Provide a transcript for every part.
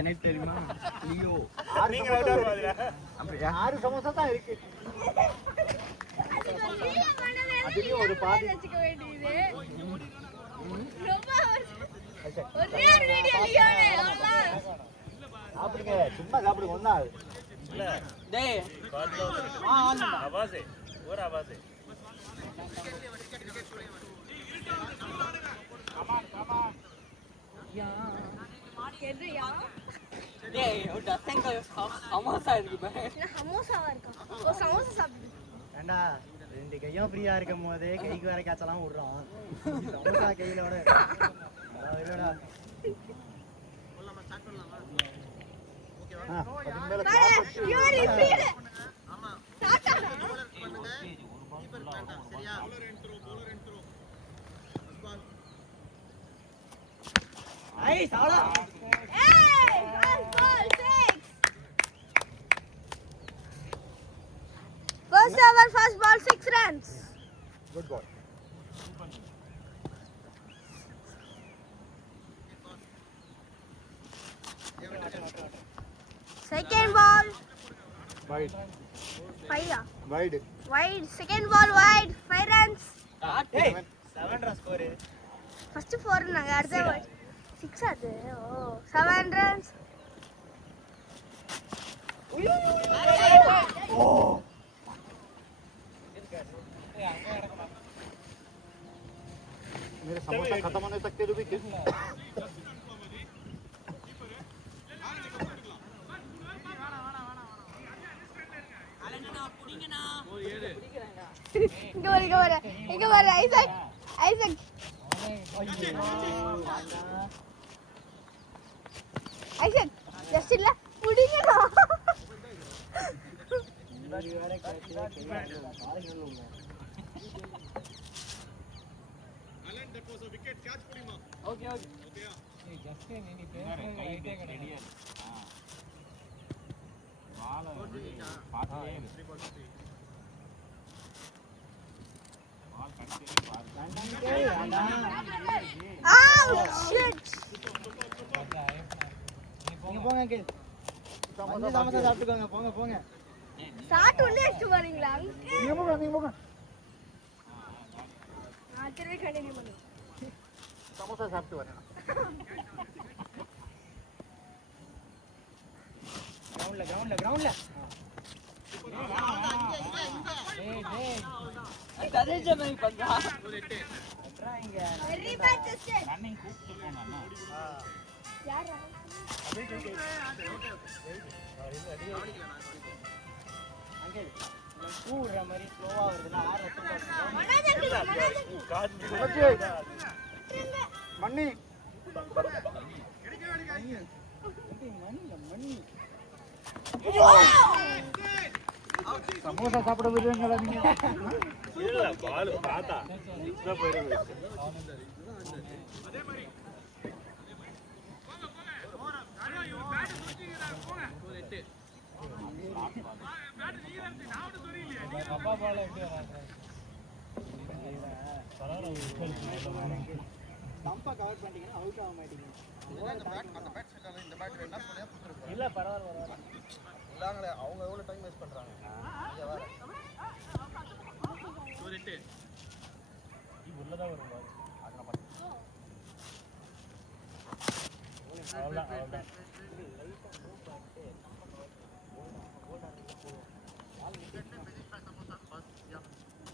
எனக்கு தெரியுமா லியோ அப்படியா 6 சமோசா தான் இருக்கு. அதுலயும் ஒரு பாதி வச்சுக்க வேண்டியது. ஒரே ஒரு வீடியோ லியோனே அவ்வளவுதான். சாப்பிடுங்க, சும்மா சாப்பிடுங்க ஒண்ணா. இல்ல டேய் आवाज है और आवाज है कमान या கேட்றியா? டேய் ஒரு டசங்க சமோசா இருக்கு பே என்ன சமோசாவா இருக்கா? ஓ சமோசா சாப்பிடு. ஏண்டா ரெண்டு கையும் ஃப்ரீயா இருக்கும் போதே கைக்கு வேற காச்சலாம் விடுறான். சமோசா கையிலோட இல்லடா. போலாமா ஸ்டார்ட் பண்ணலாமா? ஓகேவா? அதுக்கு மேல கிளாஸ் யூர் இஸ் ஆமா ஸ்டார்ட் பண்ணுங்க. கீப்பர் வேண்டாம் சரியா? bowler intro ஐ சாடா ஏய் ball 6. First over, first ball 6 runs. Good ball. Second ball Wide. 5. Wide. Wide. Second ball wide. 5 runs. Hey, 7 run score. First 4 நாங்க அடுத்த 6 அது. ஓ 7 runs. Oh. मेरे समोसा खत्म होने तक के रुकी किस இங்க வர ஐசக் ஜஸ்ட் இல்ல புடிங்கடா Alan, that was a wicket catch pudima. Okay okay Okay. ஏய் ஜஸ்ட் நீ பேசுற ரைட்டே ரெடியா வாள பாத்தே பால் கட்டே ஆ ஷிட் நீங்க போங்க கே சமோசா சாப்பிட்டுக்கோங்க போங்க போங்க சாட் உள்ளே அடிச்சு வரீங்களா நீங்க போங்க ஆச்சரிய கண்டினியூ பண்ணு சமோசா சாப்பிட்டு வரேன் கிரவுண்ட்ல டேய் தரேஜ மை பண்றா அட்றாங்க வெரி பேட் டெஸ்ட் ரன்னிங் கூப்பிட்டு போங்க அண்ணா யாரா அங்கிள் கூற மாதிரி ஸ்லோவா வருதுன்னா ஆறு மண்ணி சமோசா சாப்பிட விடுவீங்களா நீங்க இல்ல பால் பாத்தா எக்ஸ்ட்ரா போயிடுது அதே மாதிரி அப்பா பால் எப்படி வராங்க ஸ்டம்பா கவர் பண்ணிட்டீங்கன்னா அவுட் ஆக மாட்டீங்க இந்த பேட் என்ன சொன்னா புடிச்சிருக்கு இல்ல பரவாயில்லை இல்லாங்களே அவங்க எவ்வளவு டைம் வேஸ்ட் பண்றாங்க இங்க வேற சோரிட்டு உள்ளதா வரும் பால் அங்க பாத்து அவ்வளவுதான்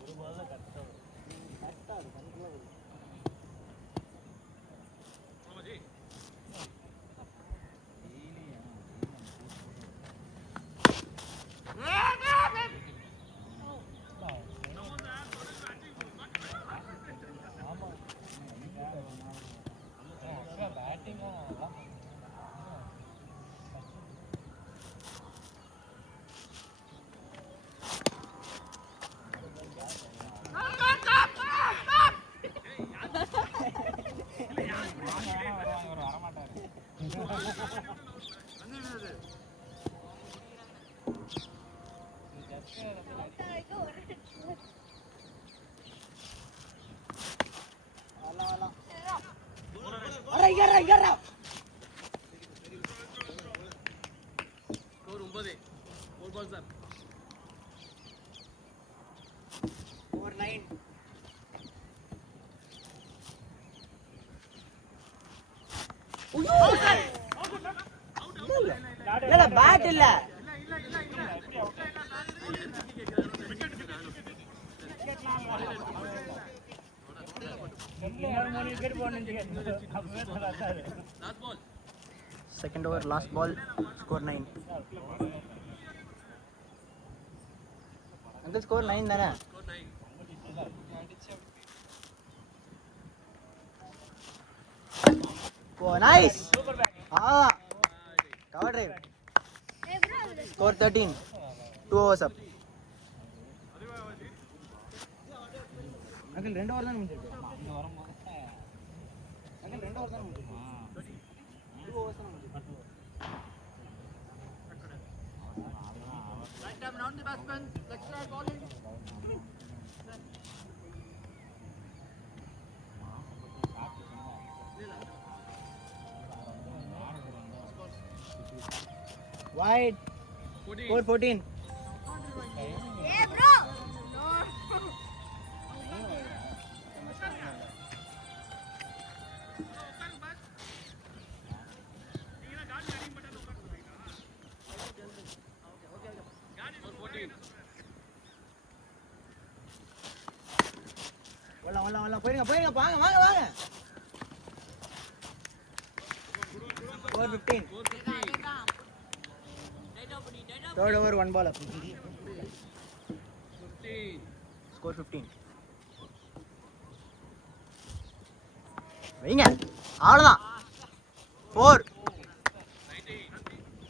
ஒரு பால் தான் கரெக்டா வரும் கரெக்டா அது கண்ணுக்குள்ள வரும் மாமாஜி இல்ல பேட் இல்ல Second over, last ball, score 9. Uncle, score 9 தானே? Oh, nice! Cover drive. Score 13. 2 overs up. Uncle, 2 overs தானே முடிஞ்சிருக்கு. Uncle, 2 overs தானே முடிஞ்சிருக்கு. 2 overs தானே முடிஞ்சிருக்கு. Right down the batsman. Let's start bowling. Wide. 4-14. Hey bro. No. வல்ல போயிருங்க வாங்க 4-15. Third over, 1 ball up. Score 15. வைங்க அவ்வளவுதான். 4.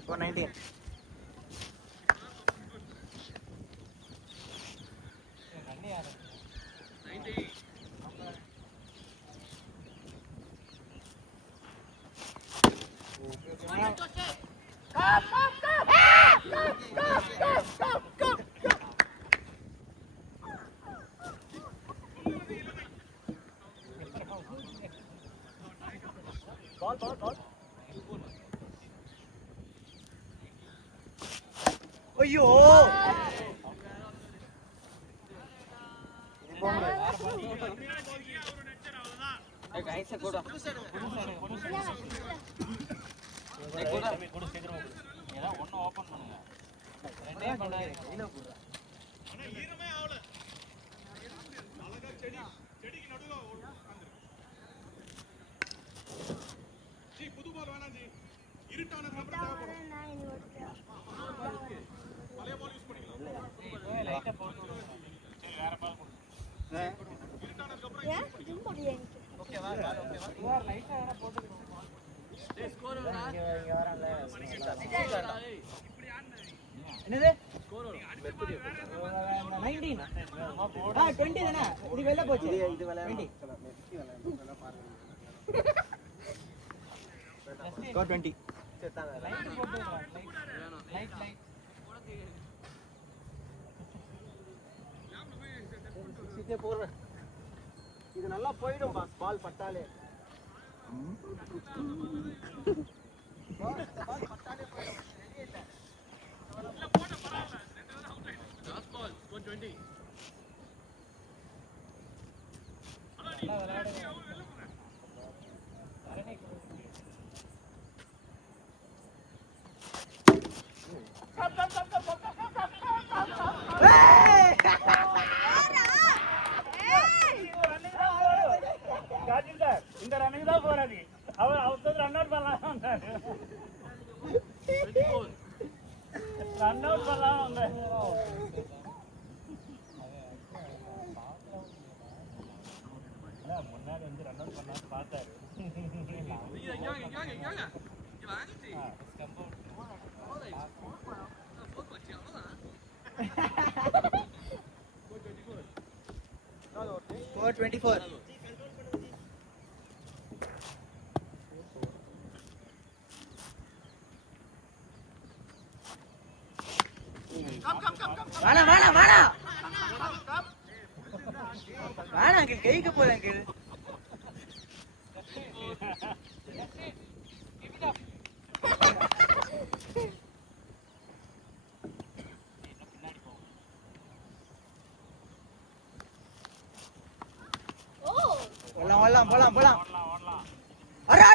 Score 19. Ball. ஐயோ கைஸ் கூட ஏதோ ஒண்ணு ஓபன் பண்ணுங்க ரெண்டே பண்ணாரு கையில போடுறா அண்ணா ஈரமே ஆவல அழகா செடிக்கு நடுவுல ஜி புது பால் வேணாம் ஜி இருட்டான அப்புறம் பழைய பால் யூஸ் பண்ணிக்கலாம் லைட்டா போட்டு சரி வேற பால் போடு இருட்டானதுக்கு அப்புறம் ஓகேவா ஓகேவா லைட்டா வேற போட்டு ஸ்கோர் இங்க வரல என்னது ஸ்கோர் 19 20 தானே இது வெளிய போச்சு இது வெளிய 20 ஸ்கோர் 20 லைட் போட்டு லைட் சீட்டே போறேன் இது நல்லா போய்டும் பால் பட்டாலே பால் பட்டாலே போய்டும் இல்ல போட பரவாயில்ல ரெண்டு ரன் அவுட் ஆயிடும் லாஸ்ட் பால் ஸ்கோர் 20 நல்லா விளையாடுங்க வெளிய போங்க அரனே இந்த ரன்னிங் தான் போறாரு அவர் ரன் அவுட் பண்ணலாம் ரன் அவுட் பண்ணலாம் முன்னாடி வந்து ரன் அவுட் பண்ணலாம் பார்த்தாரு Score 24. வேணா அங்கிள் கைக்கு போல அங்கிள் போலாம் அரா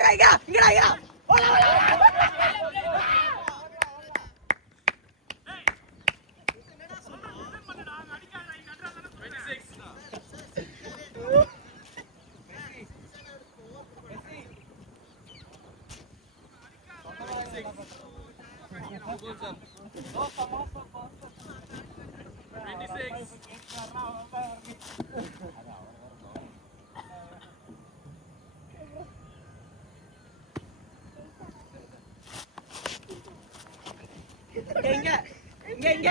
இங்கடா இங்க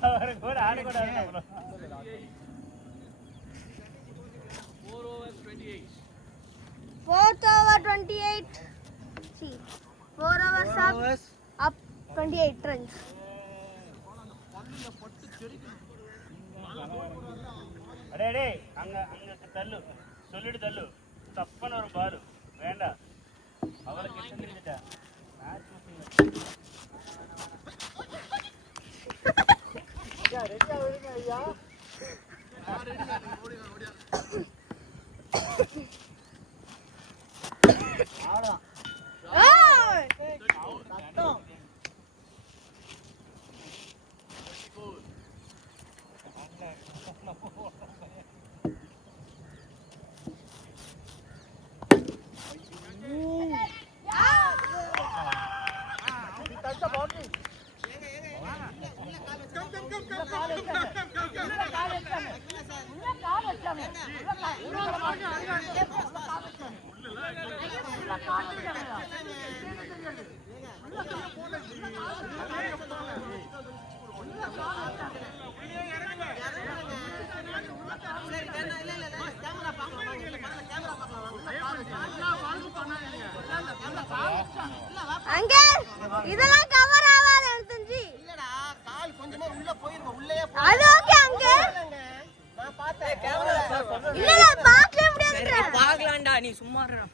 அவருக்கு கூட ஆடக்கூடாது. 4th over 28. See, 4 overs up 28 runs. அடே அங்க தள்ளு சொல்லிட்டு தள்ளு தப்பான ஒரு பால் வேண்டாம் அவளுக்கு கிட்ட நின்னுட்டா ரெடியா விடுங்க ஐயா ஆடலாம் சத்தம் அங்க இதெல்லாம் கவர் ஆகாது எனக்கு தெரிஞ்சு. இல்லடா கால் கொஞ்சமா உள்ள போயிருக்கும் உள்ளே அது ஓகே அங்க நான் பார்த்தேன் கேமரா இல்ல பார்க்கவே முடியாது. பார்க்கலாம்டா நீ சும்மா இருடா.